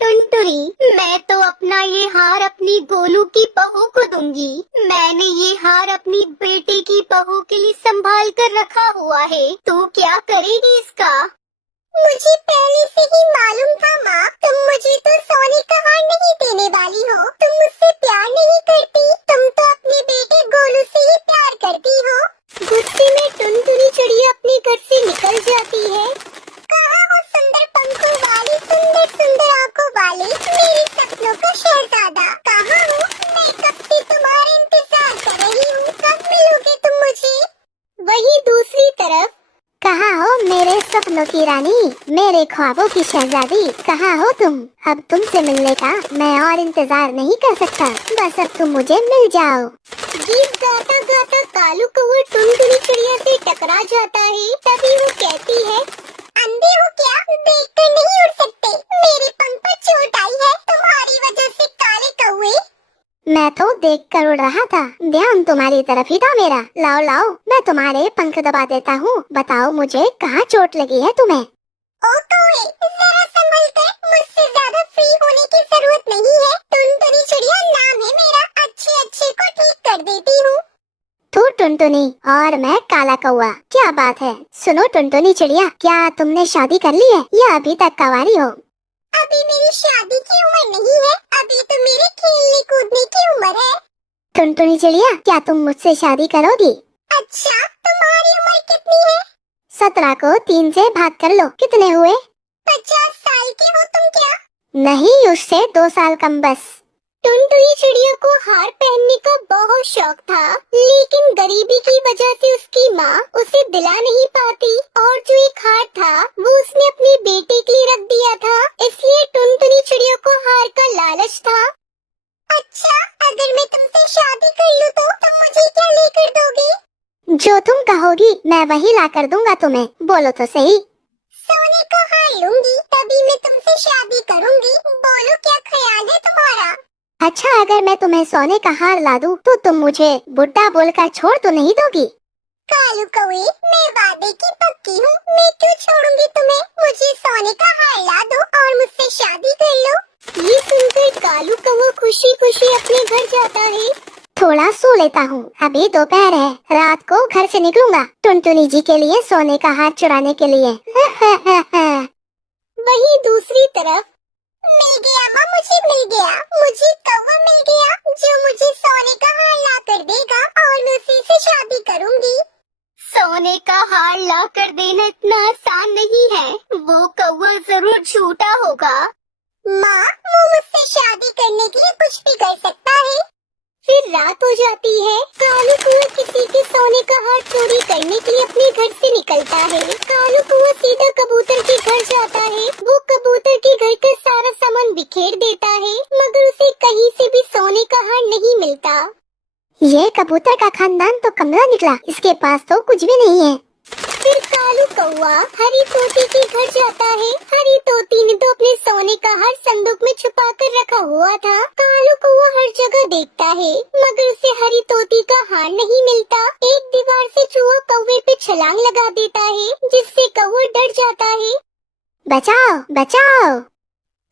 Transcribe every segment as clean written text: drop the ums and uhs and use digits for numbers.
टुनटुनी, मैं तो अपना ये हार अपनी गोलू की बहू को दूंगी। मैंने ये हार अपनी बेटे की बहू के लिए संभाल कर रखा हुआ है, तो क्या करेगी इसका? मुझे पहले से ही मालूम था माँ, तुम मुझे तो सोने का हार नहीं देने वाली हो। तुम मुझसे प्यार नहीं करती, तुम तो अपने बेटे गोलू से ही प्यार करती हो। गुस्से में टुनटुनी चिड़िया अपने घर से निकल जाती है। कहाँ हो सुंदर पंखों वाली, सुंदर सुंदर आँखों वाली, मेरे सपनों का शहजादा, कहाँ हो? मैं कब से तुम्हारा इंतजार कर रही हूँ, कब मिलोगे तुम मुझे? वहीं दूसरी तरफ, कहाँ हो मेरे सपनों की रानी, मेरे ख्वाबों की शहजादी, कहाँ हो तुम? अब तुमसे मिलने का मैं और इंतजार नहीं कर सकता, बस अब तुम मुझे मिल जाओ। गीत गाता गाता कालू कौवा टुनटुनी चिड़िया से टकरा जाता है। तभी वो कहती है, अंधे हो क्या? देखकर नहीं उड़ सकते, मेरे पंख पर चोट आई है तुम्हारी वजह से काले कौवे। मैं तो देख कर उड़ रहा था, ध्यान तुम्हारी तरफ ही था मेरा। लाओ लाओ, मैं तुम्हारे पंख दबा देता हूँ। बताओ मुझे कहाँ चोट लगी है तुम्हें? ओ कौवे, जरा संभल कर, मुझसे ज्यादा फ्री होने की जरूरत नहीं है। टुनटुनी चिड़िया नाम है मेरा, अच्छे अच्छे को ठीक कर देती हूँ। तू टुनटुनी और मैं काला कौवा, क्या बात है? सुनो टुनटुनी चिड़िया, क्या तुमने शादी कर ली है या अभी तक कंवारी हो? अभी मेरी शादी की उम्र नहीं है, अभी तो मेरे खेलने कूदने की उम्र है। टुनटुनी चिड़िया, क्या तुम मुझसे शादी करोगी? अच्छा, तुम्हारी उम्र कितनी है? 17 को 3 से भाग कर लो, कितने हुए? 50 साल के हो तुम क्या? नहीं, उससे 2 साल कम बस। टुनटुनी चिड़िया को हार पहनने का बहुत शौक था, लेकिन गरीबी की वजह से उसकी माँ उसे दिला नहीं पाती, और जो एक हार था वो उसने अपने बेटे के लिए रख दिया था, इसलिए टुनटुनी चिड़िया को हार का लालच था। अच्छा, अगर मैं तुमसे शादी कर लूँ तो तुम मुझे क्या लेकर दोगे? जो तुम कहोगी मैं वही ला कर दूंगा तुम्हें, बोलो तो सही। सोने का हार लूंगी, तभी मैं तुमसे शादी करूंगी, बोलो क्या ख्याल है तुम्हारा? अच्छा, अगर मैं तुम्हें सोने का हार ला दूं, तो तुम मुझे बुड्ढा बोलकर छोड़ तो नहीं दोगी? कालू कौवे, मैं वादे की पक्की हूँ, मैं क्यों छोड़ूंगी तुम्हें? मुझे सोने का हार ला दो और मुझसे शादी कर लो। ये सुनकर कालू कौवा खुशी खुशी अपने घर जाता है। थोड़ा सो लेता हूँ, अभी दोपहर है, रात को घर से निकलूंगा टुनटुनी जी के लिए सोने का हार चुराने के लिए। वहीं दूसरी तरफ, मिल गया माँ, मुझे मिल गया, मुझे कौवा मिल गया जो मुझे सोने का हार ला कर देगा और मैं उसी से शादी करूंगी। सोने का हार ला कर देना इतना आसान नहीं है, वो कौवा जरूर झूठा होगा। माँ, वो मुझसे शादी करने के लिए कुछ भी कर सकता है। फिर रात हो जाती है, कालू कौवा किसी के सोने का हार चोरी करने के लिए अपने घर से निकलता है। कालू कौवा सीधा कबूतर के घर जाता है, वो कबूतर के घर का सारा सामान बिखेर देता है, मगर उसे कहीं से भी सोने का हार नहीं मिलता। ये कबूतर का खानदान तो कमरा निकला, इसके पास तो कुछ भी नहीं है। फिर कालू कौवा हरी तोती के घर जाता है। हरी तोती ने तो अपने सोने का हार संदूक में छुपा कर रखा हुआ था। कालू कौवा हर जगह देखता है, मगर उसे हरी तोती का हार नहीं मिलता। एक दीवार से चूहा कौवे पे छलांग लगा देता है, जिससे कौवा डर जाता है। बचाओ बचाओ!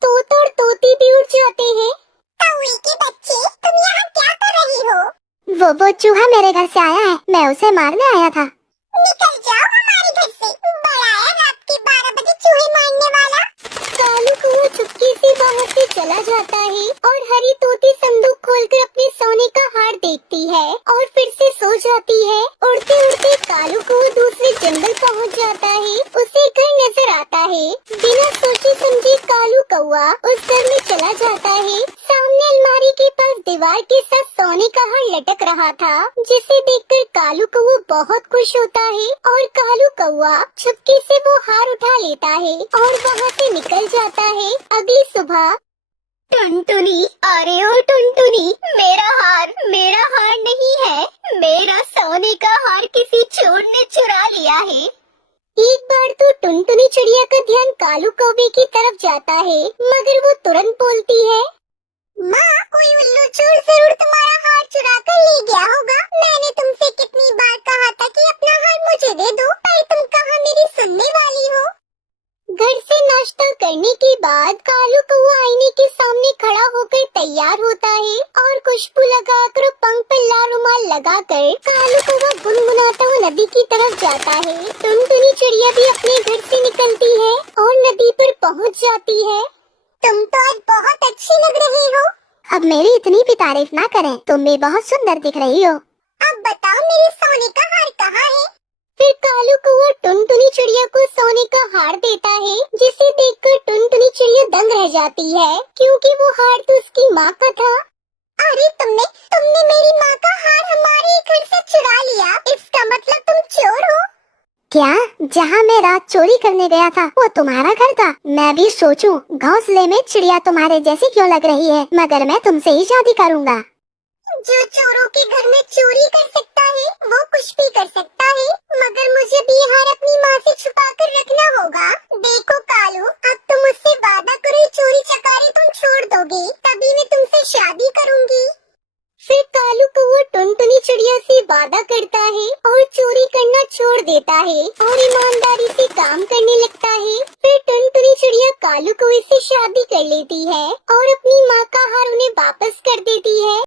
तोता और तोती भी उड़ जाते हैं। कौवे के बच्चे, तुम यहाँ क्या कर रही हो? वो चूहा मेरे घर से आया है, मैं उसे मारने आया था। निकल जाओ हमारे घर से, बड़ा है रात के 12 बजे चूहे मारने वाला। कालू कौवा चुपके से बाहर से चला जाता है और हरी तोती संदूक खोलकर अपने सोने का हार देखती है और फिर से सो जाती है। उड़ते उड़ते कालू कौवा दूसरे जंगल पहुंच जाता है। उसे घर नजर आता है। बिना सोचे समझे कालू कौवा उस घर में चला जाता है। सामने अलमारी के पास दीवार के साथ सोने का हार लटक रहा था, जिसे देखकर कालू कौवा बहुत खुश होता है और कालू कौवा चुपके से वो हार उठा लेता है और वहाँ से निकल जाता है। अगली सुबह, टुनटुनी, अरे ओ टुनटुनी, मेरा हार नहीं है, मेरा सोने का हार किसी चोर ने चुरा लिया है। एक बार तो टुनटुनी चिड़िया का ध्यान कालू कौवे की तरफ जाता है, मगर वो तुरंत बोलती है, माँ, कोई उल्लू चोर जरूर तुम्हारा हार चुरा कर ले गया होगा। मैंने तुमसे कितनी बार कहा था कि अपना हार मुझे दे दो, पर तुम कहाँ मेरी सुनने वाली हो। घर से नाश्ता करने के बाद कालू कौआ आईने के सामने खड़ा होकर तैयार होता है और खुशबू लगाकर पंख पर लाल रुमाल लगाकर कालू कौआ गुनगुनाता हुआ नदी की तरफ जाता है। टुनटुनी चिड़िया भी अपने घर से निकलती है और नदी पर पहुंच जाती है। तुम तो आज बहुत अच्छी लग रही हो। अब मेरी इतनी भी तारीफ ना करें, तुम भी बहुत सुंदर दिख रही हो। अब बताओ मेरे सोने का हार कहाँ है? फिर कालू कौआ टुनटुनी चिड़िया को सोने का हार देता है, जिसे देखकर टुनटुनी चिड़िया दंग रह जाती है, क्योंकि वो हार तो उसकी माँ का था। अरे तुमने मेरी माँ का हार हमारे घर से चुरा लिया, इसका मतलब तुम चोर हो? क्या? जहाँ मैं रात चोरी करने गया था वो तुम्हारा घर था? मैं भी सोचूं घोंसले में चिड़िया तुम्हारे जैसी क्यों लग रही है, मगर मैं तुमसे ही शादी करूँगा। जो चोरों के घर में चोरी कर सकता है वो कुछ भी कर सकता है, मगर मुझे भी हार अपनी माँ से छुपा कर रखना होगा। देखो कालू, अब तुम मुझसे वादा करो ये चोरी चकारी तुम छोड़ दोगे, तभी मैं तुमसे शादी करूंगी। फिर कालू कौआ टुनटुनी चिड़िया से वादा करता है और चोरी करना छोड़ देता है और ईमानदारी से काम करने लगता है। फिर टुनटुनी चिड़िया कालू कौए से शादी कर लेती है और अपनी माँ का हार उन्हें वापस कर देती है।